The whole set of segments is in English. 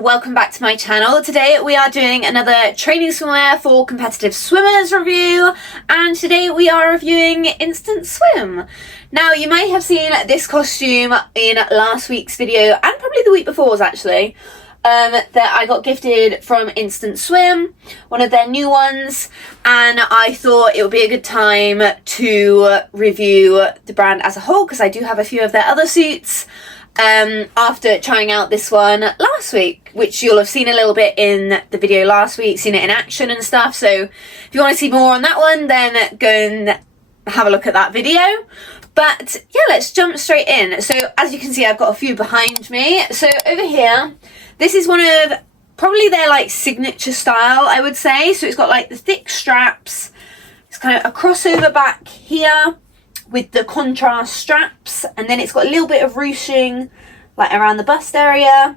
welcome back to my channel. Today we are doing another training swimwear for competitive swimmers review, and today we are reviewing Instant Swim. Now you may have seen this costume in last week's video and probably the week before's actually, that I got gifted from Instant Swim, one of their new ones, and I thought it would be a good time to review the brand as a whole because I do have a few of their other suits. After trying out this one last week, which you'll have seen a little bit in the video last week, seen it in action and stuff. So if you want to see more on that one, then go and have a look at that video. But yeah, let's jump straight in. So as you can see, I've got a few behind me. So over here, this is one of probably their like signature style, I would say. So it's got like the thick straps. It's kind of a crossover back here with the contrast straps, and then it's got a little bit of ruching like around the bust area,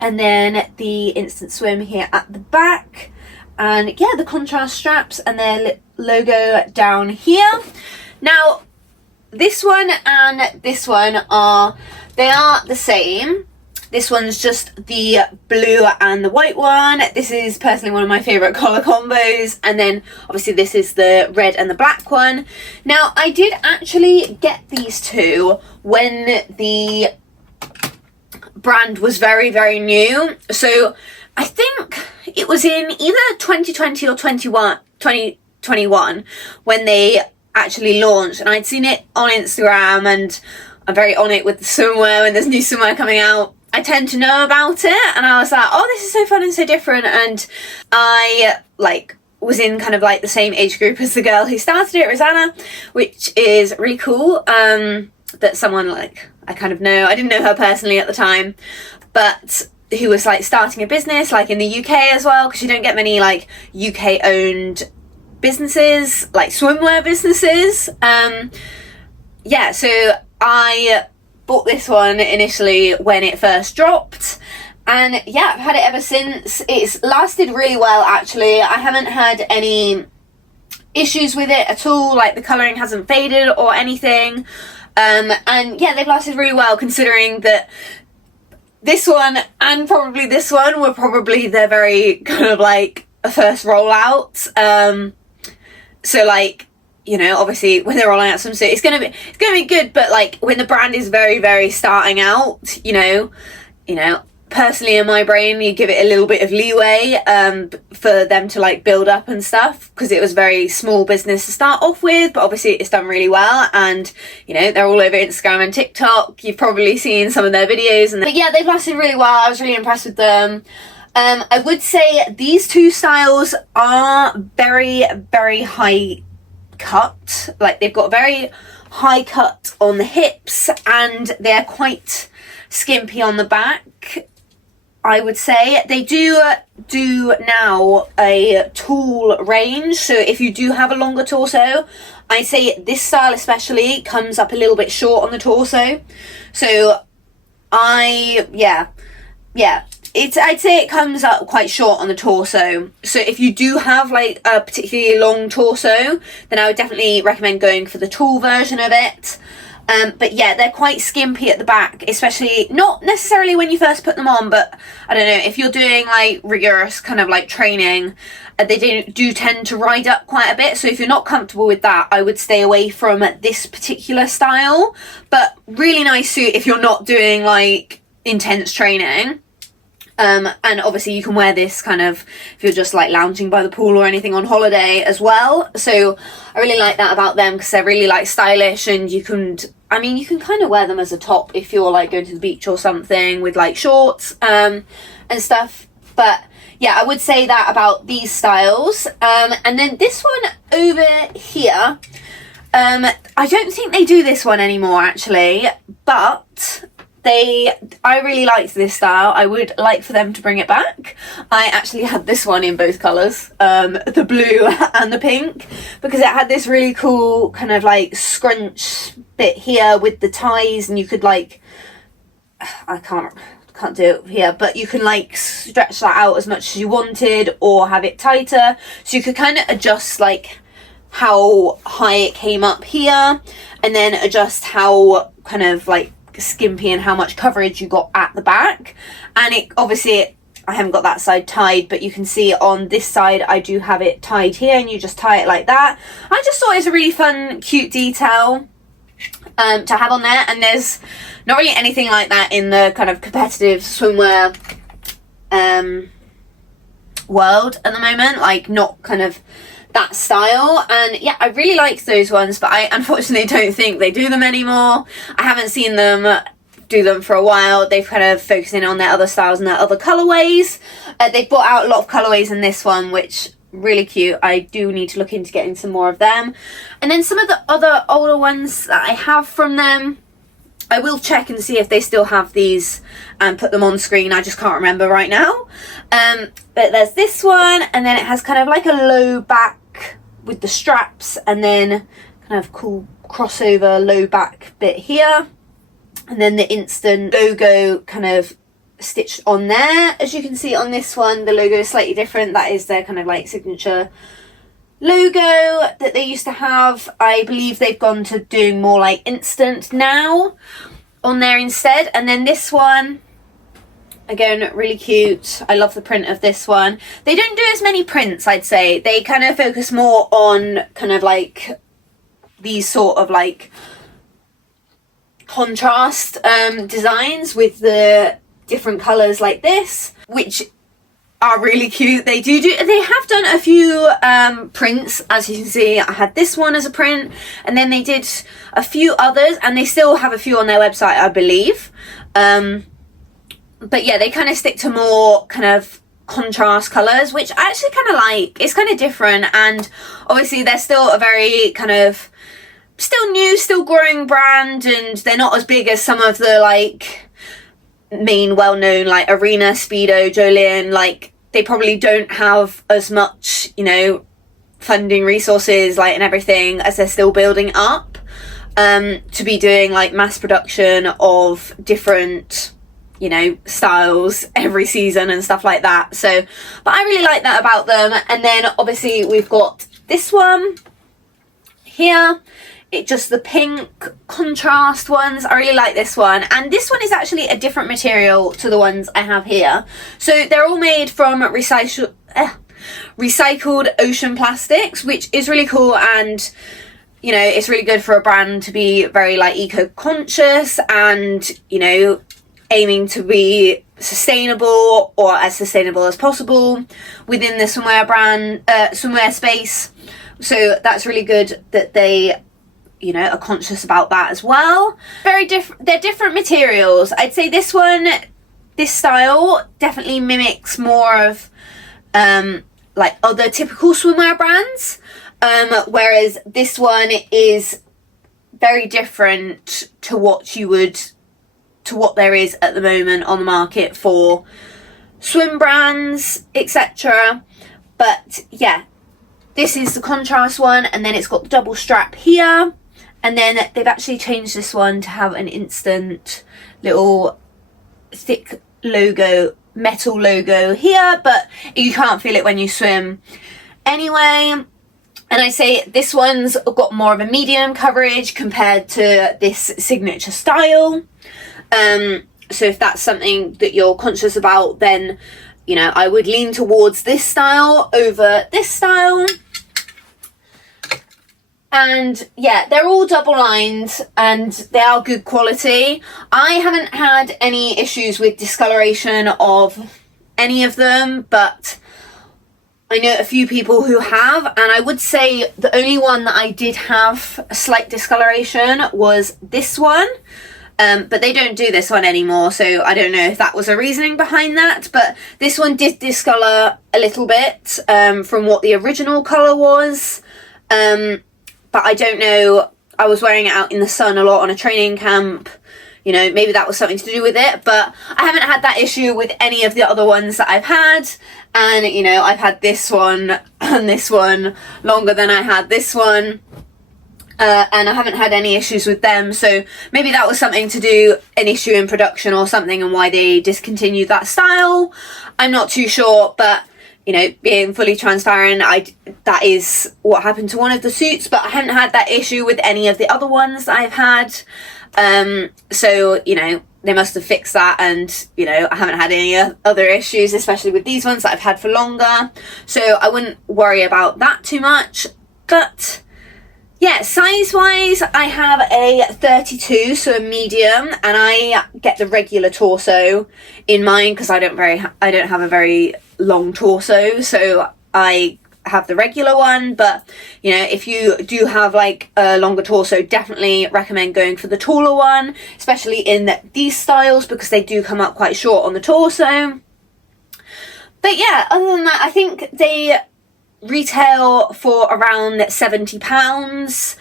and then the Instant Swim here at the back, and yeah, the contrast straps and their logo down here. Now this one and this one are the same. This one's just the blue and the white one. This is personally one of my favourite colour combos. And then obviously this is the red and the black one. Now I did actually get these two when the brand was very, very new. So I think it was in either 2020 or 2021 when they actually launched. And I'd seen it on Instagram, and I'm very on it with the swimwear. When there's new swimwear coming out, I tend to know about it, and I was like, oh, this is so fun and so different. And I was in kind of like the same age group as the girl who started it, Rosanna, which is really cool. That someone like I kind of know. I didn't know her personally at the time, but who was like starting a business like in the UK as well, because you don't get many like UK owned businesses, like swimwear businesses. Yeah, so I bought this one initially when it first dropped, and yeah, I've had it ever since. It's lasted really well actually. I haven't had any issues with it at all, like the colouring hasn't faded or anything, and yeah, they've lasted really well considering that this one and probably this one were probably their very kind of like a first rollout. So like, you know, obviously when they're rolling out some suit, it's gonna be good, but like when the brand is very, very starting out, you know, personally in my brain, you give it a little bit of leeway for them to like build up and stuff, because it was a very small business to start off with, but obviously it's done really well, and you know, they're all over Instagram and TikTok. You've probably seen some of their videos, but yeah, they've lasted really well. I was really impressed with them. I would say these two styles are very, very high cut. Like they've got very high cut on the hips, and they're quite skimpy on the back, I would say. They do now a tall range, so if you do have a longer torso, I say this style especially comes up a little bit short on the torso. So I'd say it comes up quite short on the torso. So if you do have like a particularly long torso, then I would definitely recommend going for the tall version of it. But yeah, they're quite skimpy at the back, especially not necessarily when you first put them on, but I don't know, if you're doing like rigorous kind of like training, they do tend to ride up quite a bit. So if you're not comfortable with that, I would stay away from this particular style. But really nice suit if you're not doing like intense training. And obviously you can wear this kind of if you're just like lounging by the pool or anything on holiday as well. So I really like that about them, because they're really like stylish, and you can kind of wear them as a top if you're like going to the beach or something with like shorts and stuff. But yeah, I would say that about these styles. And then this one over here, I don't think they do this one anymore actually, but I really liked this style. I would like for them to bring it back. I actually had this one in both colours, the blue and the pink, because it had this really cool kind of like scrunch bit here with the ties, and you could like, I can't do it here, but you can like stretch that out as much as you wanted or have it tighter, so you could kind of adjust like how high it came up here, and then adjust how kind of like skimpy in how much coverage you got at the back. And it obviously, I haven't got that side tied, but you can see on this side I do have it tied here, and you just tie it like that. I just thought it was a really fun, cute detail to have on there, and there's not really anything like that in the kind of competitive swimwear world at the moment, like not kind of that style. And yeah, I really like those ones, but I unfortunately don't think they do them anymore. I haven't seen them do them for a while. They've kind of focusing on their other styles and their other colorways. They've brought out a lot of colorways in this one, which really cute. I do need to look into getting some more of them. And then some of the other older ones that I have from them, I will check and see if they still have these and put them on screen. I just can't remember right now. But there's this one, and then it has kind of like a low back with the straps, and then kind of cool crossover low back bit here. And then the Instant logo kind of stitched on there. As you can see on this one, the logo is slightly different. That is their kind of like signature logo that they used to have. I believe they've gone to doing more like Instant now on there instead. And then this one, again, really cute. I love the print of this one. They don't do as many prints, I'd say. They kind of focus more on kind of like these sort of like contrast designs with the different colors like this, which are really cute. They have done a few prints. As you can see, I had this one as a print, and then they did a few others, and they still have a few on their website, I believe. But yeah, they kind of stick to more kind of contrast colors, which I actually kind of like. It's kind of different, and obviously they're still a very kind of still new, still growing brand, and they're not as big as some of the like main well-known like Arena, Speedo, Jolene. Like they probably don't have as much, you know, funding resources like and everything, as they're still building up to be doing like mass production of different, you know, styles every season and stuff like that. So but I really like that about them. And then obviously we've got this one here. It just the pink contrast ones. I really like this one, and this one is actually a different material to the ones I have here. So they're all made from recycled ocean plastics, which is really cool. And you know, it's really good for a brand to be very like eco-conscious and, you know, aiming to be sustainable, or as sustainable as possible within the swimwear space. So that's really good that they, you know, are conscious about that as well. Very different. They're different materials. I'd say this one, this style definitely mimics more of like other typical swimwear brands, whereas this one is very different to what there is at the moment on the market for swim brands, etc. But yeah, this is the contrast one, and then it's got the double strap here. And then they've actually changed this one to have an Instant little thick logo, metal logo here, but you can't feel it when you swim anyway. And I say this one's got more of a medium coverage compared to this signature style. So if that's something that you're conscious about, then, you know, I would lean towards this style over this style. And yeah, they're all double lined and they are good quality. I haven't had any issues with discoloration of any of them, but I know a few people who have, and I would say the only one that I did have a slight discoloration was this one. But they don't do this one anymore, so I don't know if that was a reasoning behind that. But this one did discolor a little bit from what the original colour was. But I don't know, I was wearing it out in the sun a lot on a training camp. You know, maybe that was something to do with it. But I haven't had that issue with any of the other ones that I've had. And, you know, I've had this one and this one longer than I had this one. And I haven't had any issues with them, so maybe that was something to do, an issue in production or something, and why they discontinued that style. I'm not too sure, but, you know, being fully transparent, that is what happened to one of the suits, but I haven't had that issue with any of the other ones that I've had. So, you know, they must have fixed that, and, you know, I haven't had any other issues, especially with these ones that I've had for longer. So I wouldn't worry about that too much. But yeah, size-wise, I have a 32, so a medium, and I get the regular torso in mine because I don't have a very long torso, so I have the regular one. But, you know, if you do have like a longer torso, definitely recommend going for the taller one, especially in these styles, because they do come up quite short on the torso. But yeah, other than that, I think they retail for around £70.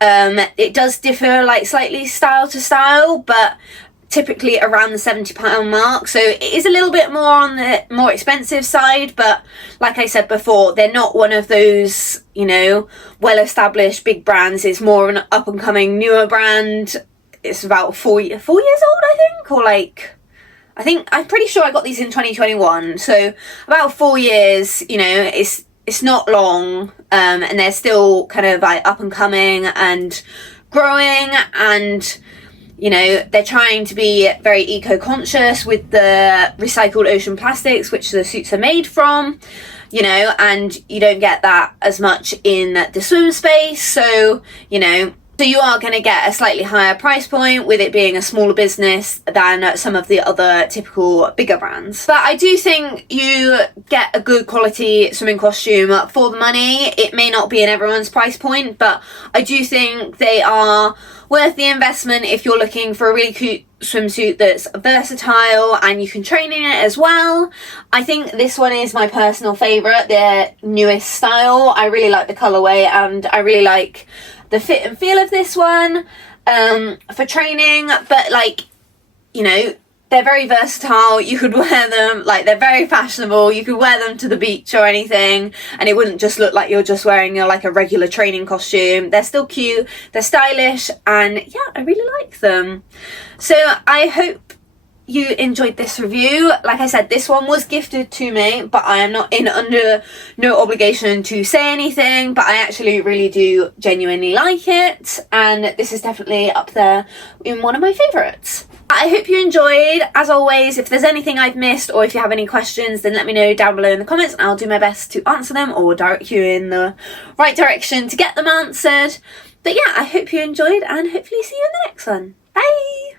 It does differ like slightly style to style, but typically around the £70 mark, so it is a little bit more on the more expensive side. But like I said before, they're not one of those, you know, well established big brands. It's more of an up and coming newer brand. It's about 4 years old, I think, or like, I'm pretty sure I got these in 2021, so about 4 years. You know, it's not long, and they're still kind of like up and coming and growing, and, you know, they're trying to be very eco-conscious with the recycled ocean plastics which the suits are made from, you know, and you don't get that as much in the swim space. So, you know, so you are going to get a slightly higher price point with it being a smaller business than some of the other typical bigger brands. But I do think you get a good quality swimming costume for the money. It may not be in everyone's price point, but I do think they are worth the investment if you're looking for a really cute swimsuit that's versatile and you can train in it as well. I think this one is my personal favourite, their newest style. I really like the colourway, and I really like the fit and feel of this one for training. But, like, you know, they're very versatile. You could wear them, like, they're very fashionable. You could wear them to the beach or anything, and it wouldn't just look like you're just wearing like a regular training costume. They're still cute, they're stylish, and yeah, I really like them. So I hope you enjoyed this review. Like I said, this one was gifted to me, but I am not under no obligation to say anything, but I actually really do genuinely like it, and this is definitely up there in one of my favourites. I hope you enjoyed. As always, if there's anything I've missed or if you have any questions, then let me know down below in the comments and I'll do my best to answer them or direct you in the right direction to get them answered. But yeah, I hope you enjoyed, and hopefully see you in the next one. Bye!